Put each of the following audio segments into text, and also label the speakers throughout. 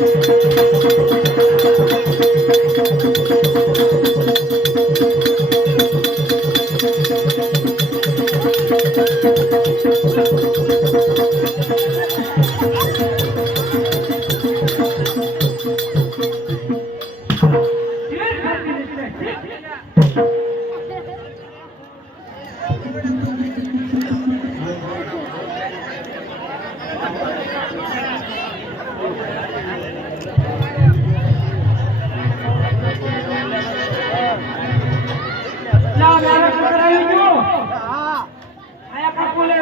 Speaker 1: લા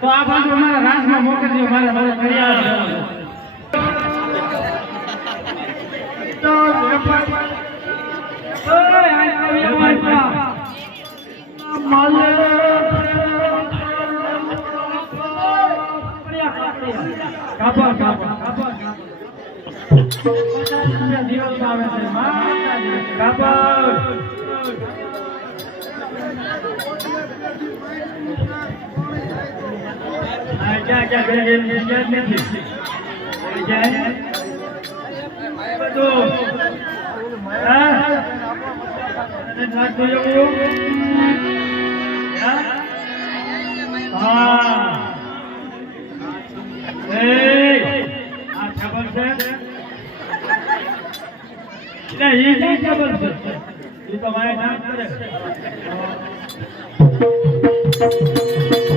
Speaker 1: તો આ બાજુ અમારા રાસમાં મોકલજો મારે. માલે. કાપા, કાપા, કાપા, કાપા. દિવસ આવે છે માતાજી. કાપા. આ ક્યાં ક્યાં બે બે ક્યાં નથી ક્યાં બધું હા અને નાખતો જવું હા હા એ આ ખબર છે એટલે એ જે ખબર છે એ તો મારે નામ કરે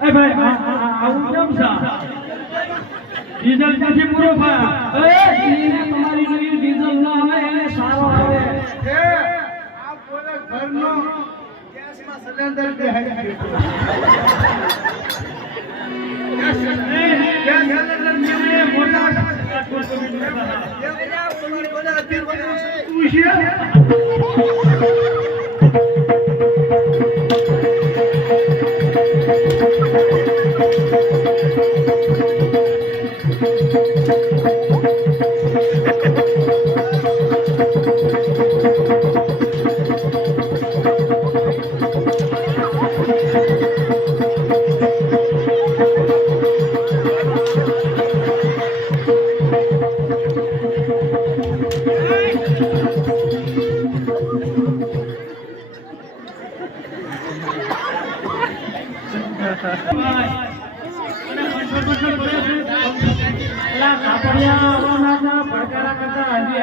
Speaker 1: એ ભાઈ આવું કેમ છે? ડીઝલ નથી પૂરો એ તમારી નવી ડીઝલ ના આવે એને સારો આવે.
Speaker 2: આ બોલે ઘરનો ગેસમાં સિલિન્ડર સિલિન્ડર મેં મોટા બધું છે?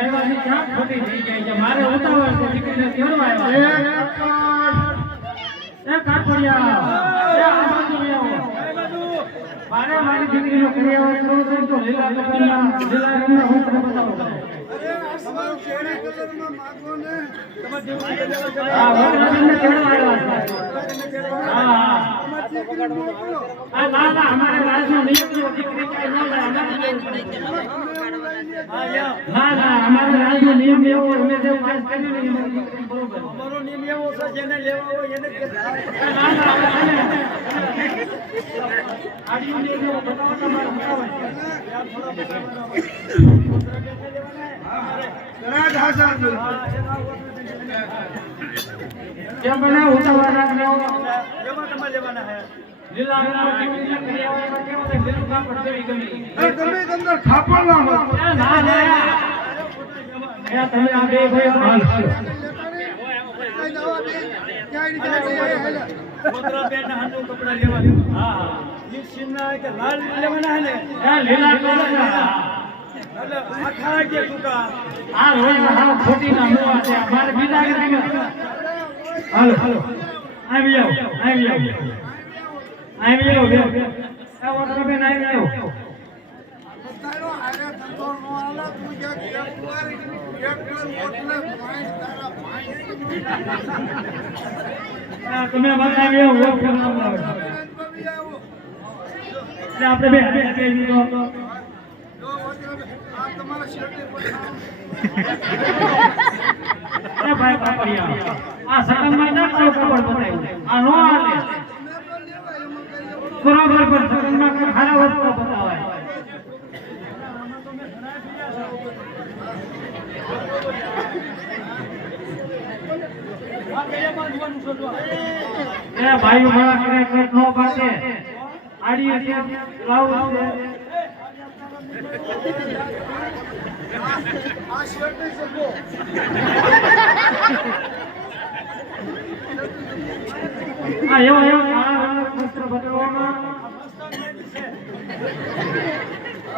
Speaker 1: હજી ક્યાં ખોટી થઈ જાય છે. મારે ઉતાવળ છે દીકરીને તેડવા આવ્યા એ આવો. મારે મારી દીકરીનો ક્રિયાઓ કરવો છે તો લીલા કપડાના લીલા રંગના હું તમને બતાવું. અમારે રાજનો નિયમ દીકરી કાંઈ ન અમારે ના ના અમારે રાજનો નિયમ એવો અમે જે પાસ કર્યું ને બરોબર
Speaker 2: અમારો નિયમ એવો છે જેને લેવા હોય એને
Speaker 1: ના ના એવો બતાવો તમારે બતાવો.
Speaker 2: ઘણા જ હાસા છે.
Speaker 1: કેમ બને ઉતાવળ રાખજો
Speaker 2: લેવા તમારે લેવાના હે.
Speaker 1: લીલા? લીલું કાપડ
Speaker 2: તમે તમને ખાપા ના
Speaker 1: ના, ના. એ તમે આ બે ભાઈઓ હાલ. હા, હા. એ લીલા કલરના. આ રોજ હાવ છે. મારે બીજા આવી આવો આવી આવો આવી આવો બેન. આ વસ્ત્રબેન આવી આવો આ તમે આવી આવો આવો. એટલે આપણે બે બે બે ભાઈ આ સગનમાં ના સૌ ખબર બતાવ્યું આ નો આલે બરોબર પણ સગનમાં ખારા વસ્તુ બતાવાય. એ ભાઈઓ મારા કરે કટ નો પાડે. આડી આડી લાવું એવો એવો.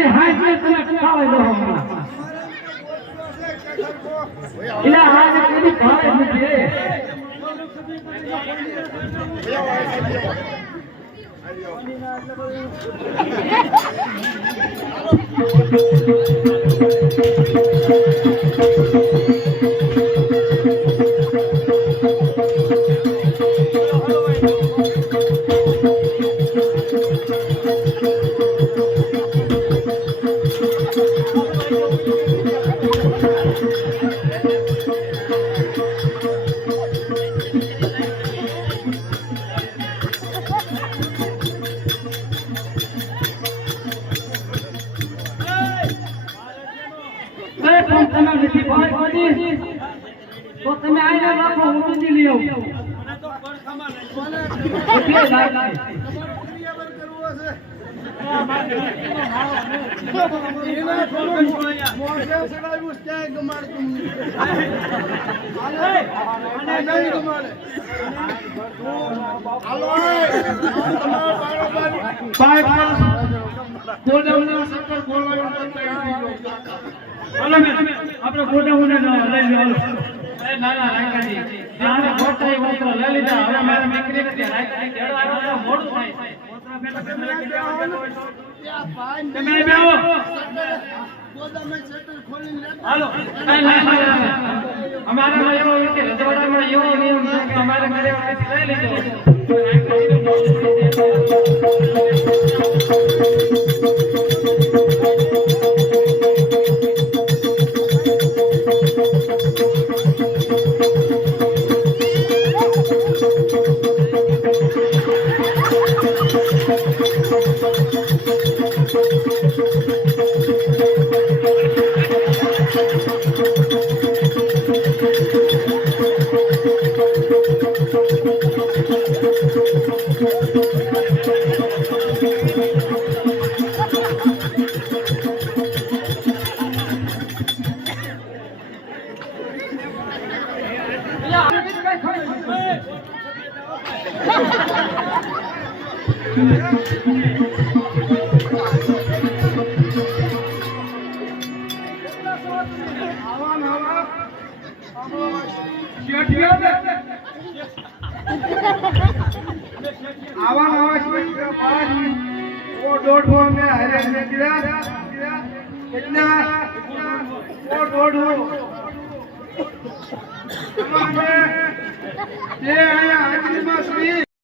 Speaker 1: મારી હાથ ને તમે ખાવા દો હમણાં એટલે આજે કદી ભાઈ નથી આપણે ગોડાઉન લઈ લેવાનું હાલો. એ ના, ના, રાયકાજી. આપણે ગોઠવાઈ ગોઠવા લઈ લીધા. હવે મારે નીકળી નથી. રાયકાજી ઘેર આવ્યો તો મોડું થાય. તમે બેહો. અમારામાં એવો. રજવાડામાં એવો નિયમ છે કે અમારે ઘરે વાળાથી લઈ લીધો.
Speaker 2: આવા નવા શેઠિયા પાડી ઓ દોઢો અમે હારે નીકળ્યા કેટલા ઓ દોઢો અમારે એ અહીંયા હાજરીમાં શ્રી